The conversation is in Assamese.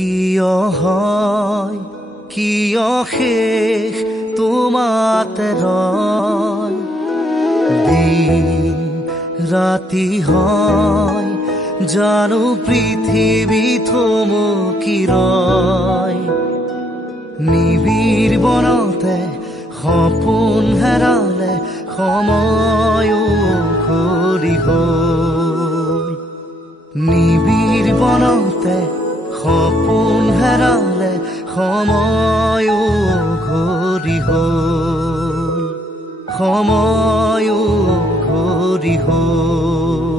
কিয় হয় কিয় শেষ তোমাতে ৰয় দিন ৰাতি হয় জানো পৃথিৱী থমকি ৰয় নিবিড় বনতে সপোন হেৰালে সময়ো ঘূৰি গ'ল নিবিড় বনতে সপোন হেৰালে সময়ো ঘূৰি গ'ল সময়ো ঘূৰি গ'ল